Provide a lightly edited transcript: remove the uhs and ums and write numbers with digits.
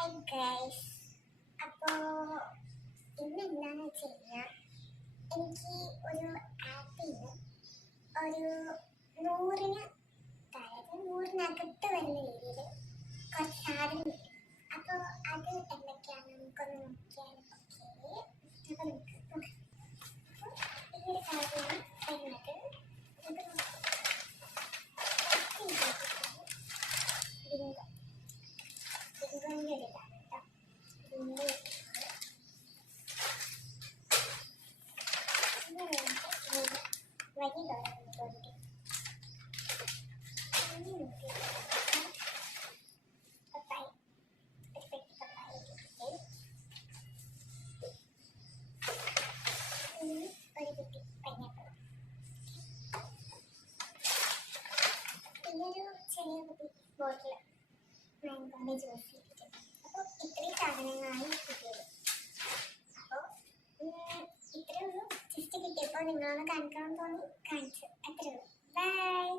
Hi guys. അപ്പോൾ ഇന്ന് എന്താണെന്ന് വെച്ച് കഴിഞ്ഞാൽ എനിക്ക് ഒരു ആപ്പിൽ ഒരു 100-ന് താഴെ 100-നകത്ത് വരുന്ന രീതിയിൽ കുറച്ച് സാധനം കിട്ടും. അപ്പോൾ അത് എന്തൊക്കെയാണ് നമുക്കൊന്ന് നോക്കിയാൽ. ഓക്കെ, അപ്പോൾ നമുക്ക് നോക്കാം. അപ്പോൾ ഈ ഒരു കാര്യം വരുന്നത് ബിങ്കോ ബിങ്കോൻ്റെ ഒരു ഇതാണ് കേട്ടോ. ബിങ്കോ വഴി തുറന്നിട്ടുണ്ട്. പപ്പായ, ഒരു പെട്ടി പപ്പായ കിട്ടി. ഒരു കുട്ടി പൈനാപ്പിൾ. പിന്നൊരു ചെറിയ കുട്ടി ബോട്ടിൽ മാങ്കോൻ്റെ ജ്യൂസ് ഇട്ടിട്ടുണ്ട്. അപ്പോൾ ഇത്രയും സാധനങ്ങളാണ് കിട്ടിയത്. അപ്പോൾ ഇത്രയേ ഉള്ളൂ. ജസ്റ്റ് കിട്ടിയപ്പോൾ നിങ്ങളൊന്ന് കാണിക്കണം തോന്നി കാണിച്ചു. അത്രയേ ഉള്ളൂ. ബൈ.